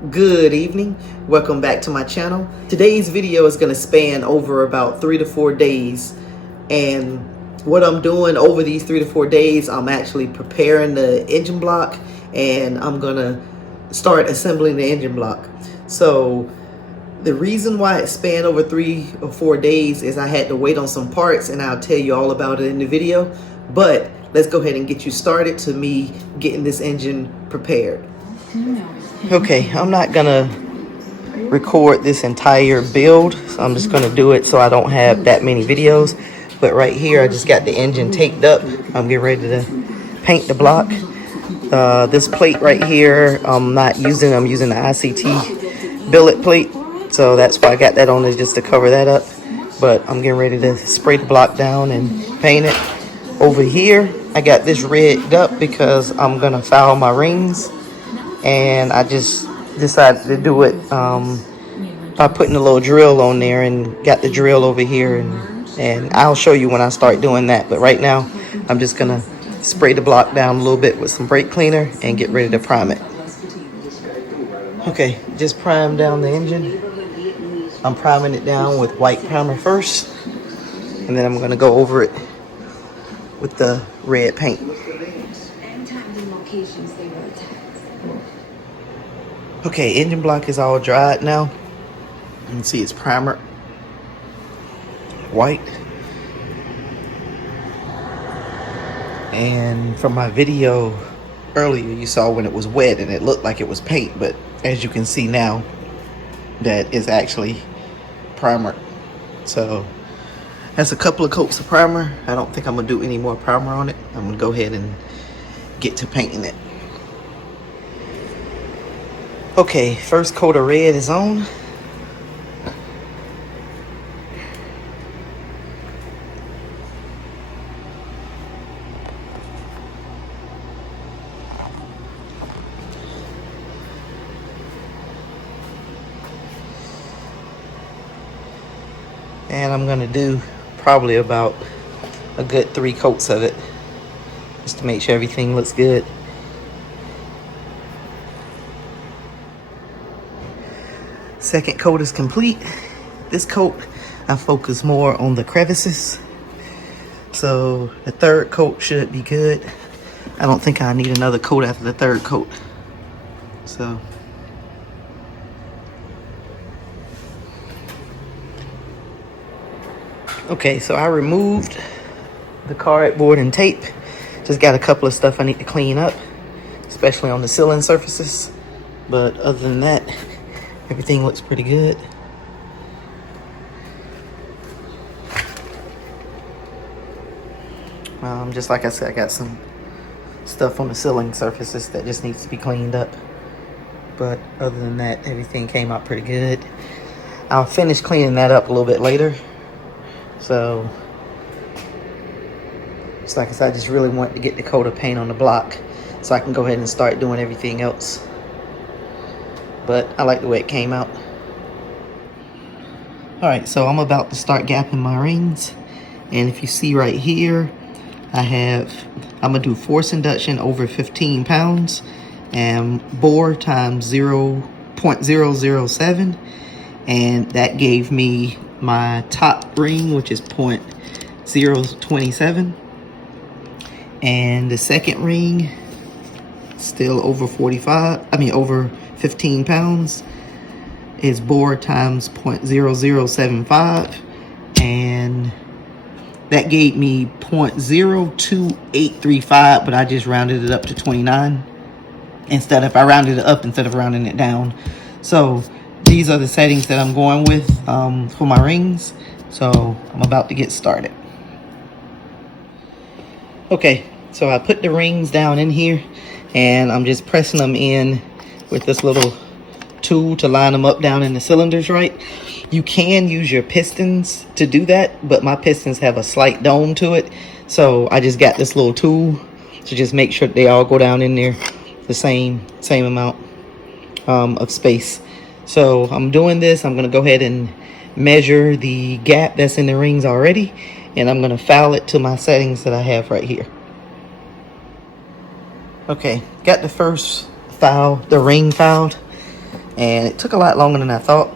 Good evening. Welcome back to my channel. Today's video is going to span over about 3 to 4 days. And what I'm doing over these 3 to 4 days, I'm actually preparing the engine block and I'm going to start assembling the engine block. So the reason why it spanned over 3 or 4 days is I had to wait on some parts, and I'll tell you all about it in the video. But let's go ahead and get you started to me getting this engine prepared. Okay, I'm not gonna record this entire build, so I'm just gonna do it so I don't have that many videos. But right here, I just got the engine taped up. I'm getting ready to paint the block. This plate right here, I'm using the ICT billet plate, so that's why I got that on there, just to cover that up. But I'm getting ready to spray the block down and paint it. Over here, I got this rigged up because I'm gonna foul my rings. And I just decided to do it by putting a little drill on there, and got the drill over here, and I'll show you when I start doing that. But right now, I'm just gonna spray the block down a little bit with some brake cleaner and get ready to prime it. Okay, just prime down the engine. I'm priming it down with white primer first, and then I'm gonna go over it with the red paint. Okay, engine block is all dried now. You can see it's primer white. And from my video earlier, you saw when it was wet and it looked like it was paint, but as you can see now, that is actually primer. So that's a couple of coats of primer. I don't think I'm gonna do any more primer on it. I'm gonna go ahead and get to painting it. Okay, first coat of red is on. And I'm gonna do probably about a good 3 coats of it, just to make sure everything looks good. Second coat is complete. This coat, I focus more on the crevices. So the third coat should be good. I don't think I need another coat after the third coat. So okay, so I removed the cardboard and tape. Just got a couple of stuff I need to clean up, especially on the sealing surfaces. But other than that, everything looks pretty good. Just like I said, I got some stuff on the sealing surfaces that just needs to be cleaned up. But other than that, everything came out pretty good. I'll finish cleaning that up a little bit later. So, just like I said, I just really want to get the coat of paint on the block so I can go ahead and start doing everything else. But I like the way it came out. Alright, so I'm about to start gapping my rings. And if you see right here, I'm gonna do force induction over 15 pounds and bore times 0.007. And that gave me my top ring, which is 0.027. And the second ring, still over 15 pounds, is bore times 0.0075, and that gave me 0.02835, but I just rounded it up to 29 instead of rounding it down. So these are the settings that I'm going with for my rings. So I'm about to get started. Okay, so I put the rings down in here, and I'm just pressing them in with this little tool to line them up down in the cylinders right. You can use your pistons to do that, but my pistons have a slight dome to it, so I just got this little tool to just make sure they all go down in there the same amount of space. So I'm doing this. I'm gonna go ahead and measure the gap that's in the rings already, and I'm gonna foul it to my settings that I have right here. Okay, got the first foul, the ring fouled. and it took a lot longer than I thought.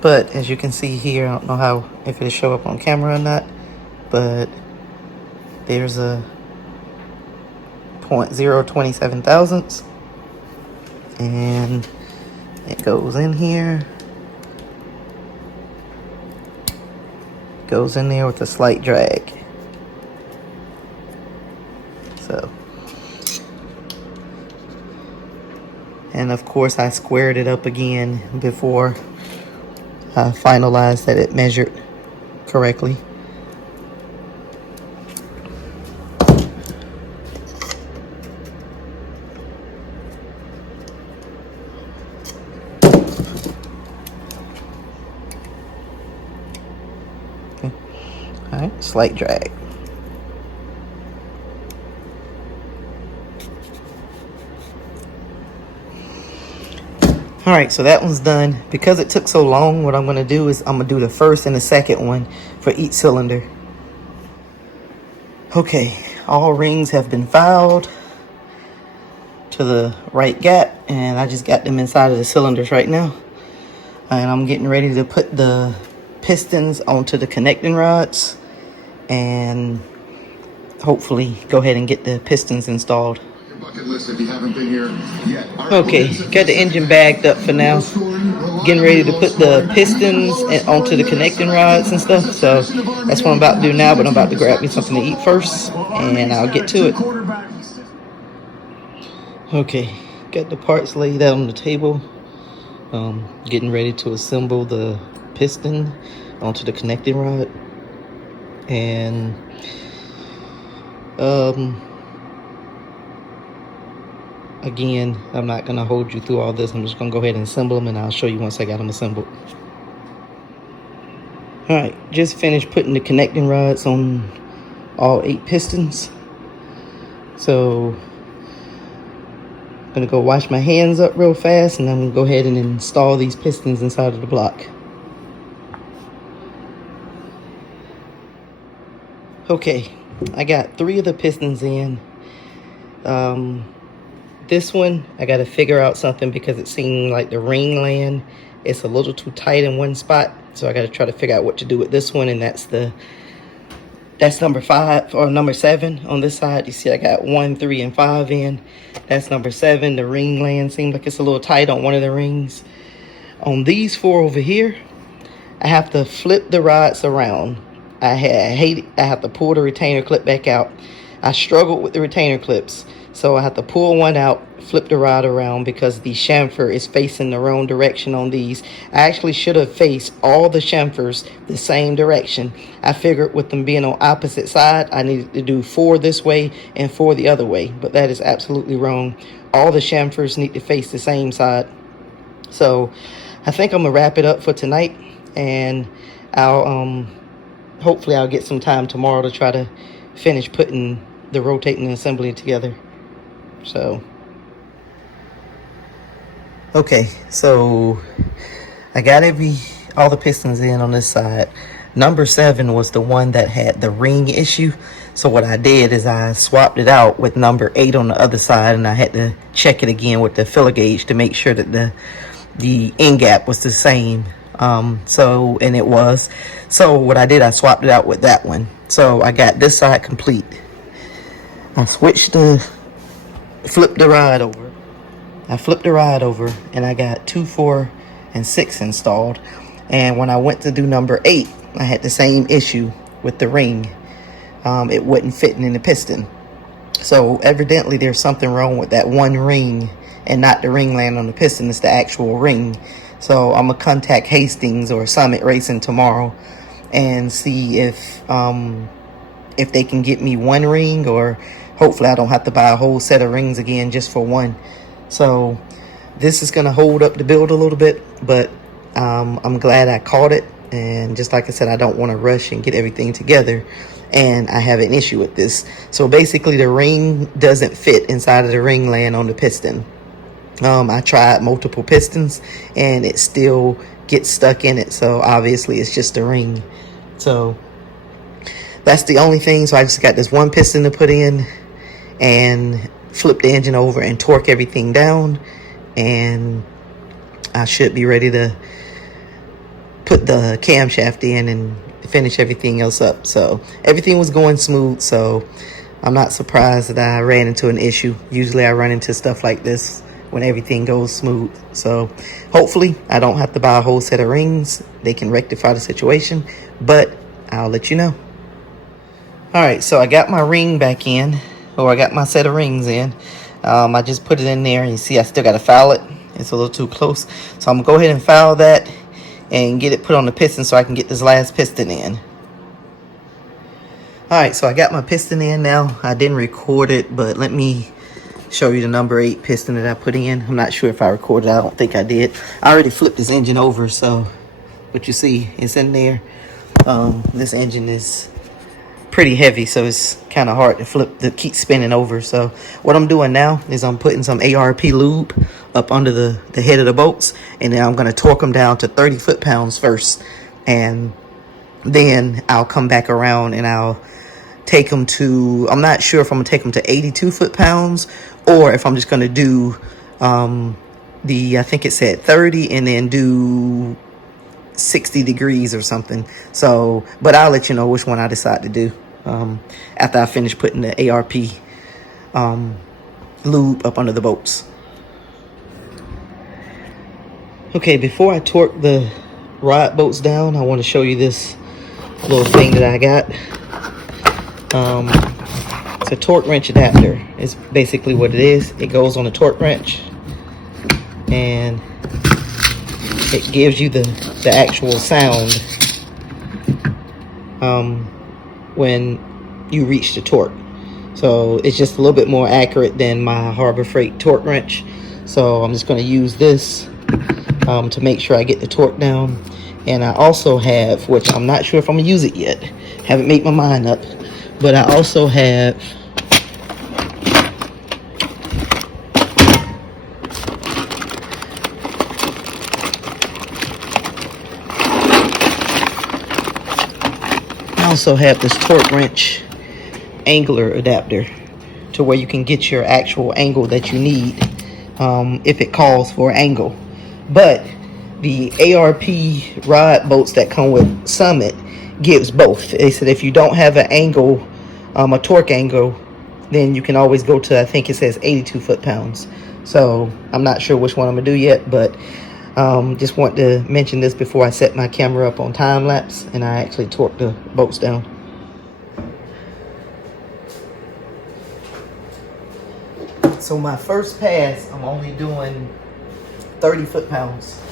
But as you can see here, I don't know how, if it'll show up on camera or not, but there's a 0.027 thousandths, and it goes in here, goes in there with a slight drag. So, and of course I squared it up again before I finalized that it measured correctly. Okay. All right, slight drag. All right, so that one's done. Because it took so long, what I'm going to do is I'm going to do the first and the second one for each cylinder. Okay, all rings have been filed to the right gap, and I just got them inside of the cylinders right now. And I'm getting ready to put the pistons onto the connecting rods and hopefully go ahead and get the pistons installed. If you haven't been here yet. Okay, got the engine bagged up for now. Getting ready to put the pistons onto the connecting rods and stuff. So that's what I'm about to do now, but I'm about to grab me something to eat first, and I'll get to it. Okay, got the parts laid out on the table. Getting ready to assemble the piston onto the connecting rod. And again, I'm not going to hold you through all this. I'm just going to go ahead and assemble them, and I'll show you once I got them assembled. Alright, just finished putting the connecting rods on all 8 pistons. So, I'm going to go wash my hands up real fast, and I'm going to go ahead and install these pistons inside of the block. Okay, I got 3 of the pistons in. This one, I got to figure out something because it seemed like the ring land, it's a little too tight in one spot. So I got to try to figure out what to do with this one, and that's number 5 or number 7 on this side. You see I got 1, 3, and 5 in. That's number 7. The ring land seems like it's a little tight on one of the rings. On these 4 over here, I have to flip the rods around. I hate it. I have to pull the retainer clip back out. I struggled with the retainer clips, so I have to pull one out, flip the rod around because the chamfer is facing the wrong direction on these. I actually should have faced all the chamfers the same direction. I figured with them being on opposite side, I needed to do 4 this way and 4 the other way, but that is absolutely wrong. All the chamfers need to face the same side. So I think I'm gonna wrap it up for tonight, and I'll hopefully I'll get some time tomorrow to try to finish putting the rotating and assembly together. So okay, so I got all the pistons in on this side. Number 7 was the one that had the ring issue. So what I did is I swapped it out with number 8 on the other side, and I had to check it again with the filler gauge to make sure that the end gap was the same. And it was. So what I did, I swapped it out with that one. So I got this side complete. I flipped the rod over. I flipped the rod over, and I got 2, 4, and 6 installed. And when I went to do number 8, I had the same issue with the ring. It wasn't fitting in the piston. So evidently there's something wrong with that one ring and not the ring land on the piston. It's the actual ring. So I'm gonna contact Hastings or Summit Racing tomorrow and see if they can get me one ring, or hopefully I don't have to buy a whole set of rings again just for one. So this is gonna hold up the build a little bit, but I'm glad I caught it. And just like I said, I don't want to rush and get everything together, and I have an issue with this. So basically the ring doesn't fit inside of the ring land on the piston. I tried multiple pistons and it still gets stuck in it. So obviously it's just a ring. So that's the only thing. So I just got this one piston to put in and flip the engine over and torque everything down, and I should be ready to put the camshaft in and finish everything else up. So everything was going smooth, so I'm not surprised that I ran into an issue. Usually I run into stuff like this when everything goes smooth. So hopefully I don't have to buy a whole set of rings. They can rectify the situation, but I'll let you know. All right, so I got my ring back in, or I got my set of rings in. I just put it in there, and you see I still got to file it. It's a little too close. So I'm gonna go ahead and file that and get it put on the piston so I can get this last piston in. All right, so I got my piston in now. I didn't record it, but let me show you the number 8 piston that I put in. I'm not sure if I recorded it. I don't think I did. I already flipped this engine over, so but you see it's in there. This engine is pretty heavy, so it's kind of hard to keep spinning over. So what I'm doing now is I'm putting some ARP lube up under the head of the bolts, and then I'm going to torque them down to 30 foot-pounds first, and then I'll come back around and I'll take them to, I'm not sure if I'm gonna take them to 82 foot-pounds or if I'm just gonna do I think it said 30 and then do 60 degrees or something. So, but I'll let you know which one I decide to do after I finish putting the ARP lube up under the bolts. Okay, before I torque the rod bolts down, I want to show you this little thing that I got. It's a torque wrench adapter. It's basically what it is. It goes on a torque wrench, and it gives you the actual sound when you reach the torque. So it's just a little bit more accurate than my Harbor Freight torque wrench. So I'm just going to use this to make sure I get the torque down. And I also have, which I'm not sure if I'm going to use it yet, haven't made my mind up, but I also have this torque wrench angler adapter to where you can get your actual angle that you need if it calls for angle. But the ARP rod bolts that come with Summit gives both. They said if you don't have an angle, a torque angle, then you can always go to, I think it says 82 foot-pounds. So I'm not sure which one I'm gonna do yet, but just want to mention this before I set my camera up on time lapse and I actually torque the bolts down. So my first pass, I'm only doing 30 foot-pounds.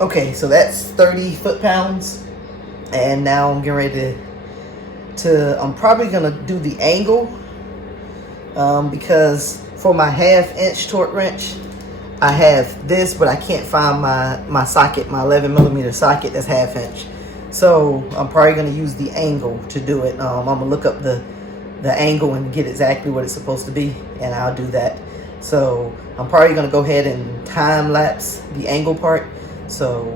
Okay, so that's 30 foot-pounds, and now I'm getting ready I'm probably gonna do the angle, because for my 1/2 inch torque wrench, I have this, but I can't find my socket, my 11mm socket that's 1/2 inch. So I'm probably gonna use the angle to do it. I'm gonna look up the angle and get exactly what it's supposed to be, and I'll do that. So I'm probably gonna go ahead and time lapse the angle part. So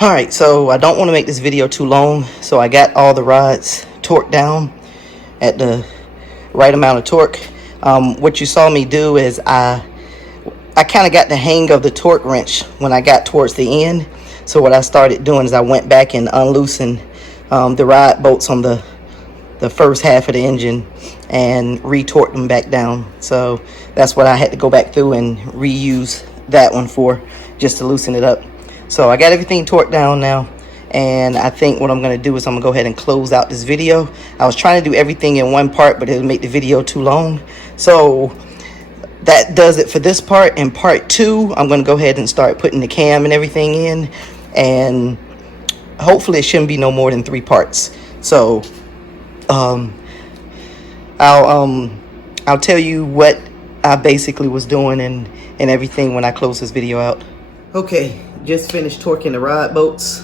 alright, so I don't want to make this video too long, so I got all the rods torqued down at the right amount of torque. What you saw me do is I kind of got the hang of the torque wrench when I got towards the end. So what I started doing is I went back and unloosened the rod bolts on the first half of the engine and retorqued them back down. So that's what I had to go back through and reuse that one for, just to loosen it up. So I got everything torqued down now, and I think what I'm going to do is I'm going to go ahead and close out this video. I was trying to do everything in one part, but it would make the video too long. So that does it for this part. In part 2, I'm going to go ahead and start putting the cam and everything in, and hopefully it shouldn't be no more than 3 parts. So I'll tell you what I basically was doing and everything when I close this video out. Okay, just finished torquing the rod bolts,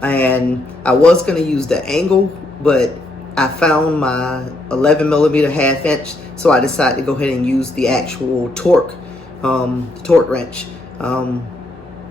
and I was going to use the angle, but I found my 11mm 1/2 inch, so I decided to go ahead and use the actual torque wrench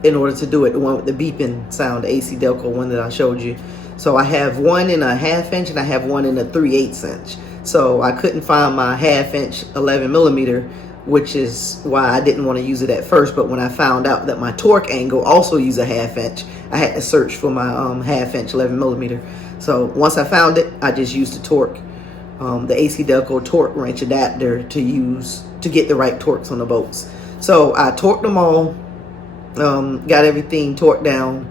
in order to do it, the one with the beeping sound, the AC Delco one that I showed you. So I have one in a 1/2 inch and I have one in a 3/8 inch. So I couldn't find my 1/2 inch 11mm, which is why I didn't want to use it at first. But when I found out that my torque angle also used a 1/2 inch, I had to search for my 1/2 inch 11mm. So once I found it, I just used the torque, the AC Delco torque wrench adapter to get the right torques on the bolts. So I torqued them all, got everything torqued down.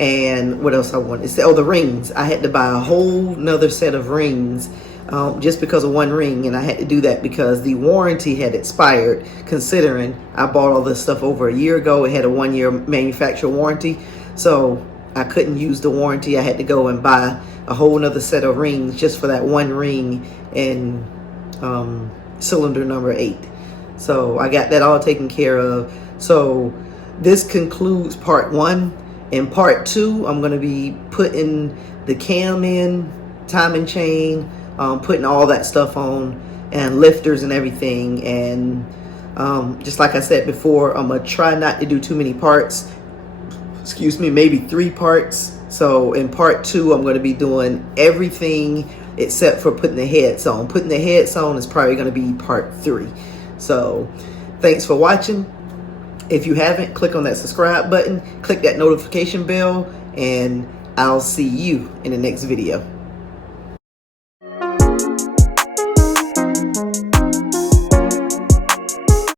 And what else I wanted? Oh, the rings. I had to buy a whole nother set of rings just because of one ring, and I had to do that because the warranty had expired, considering I bought all this stuff over a year ago. It had a 1-year manufacturer warranty, so I couldn't use the warranty. I had to go and buy a whole nother set of rings just for that one ring in cylinder number 8. So I got that all taken care of. So this concludes part 1. In part 2, I'm going to be putting the cam in, timing chain, putting all that stuff on, and lifters and everything. And just like I said before, I'm going to try not to do too many parts. Excuse me, maybe 3 parts. So in part 2, I'm going to be doing everything except for putting the heads on. Putting the heads on is probably going to be part 3. So thanks for watching. If you haven't, click on that subscribe button, click that notification bell, and I'll see you in the next video.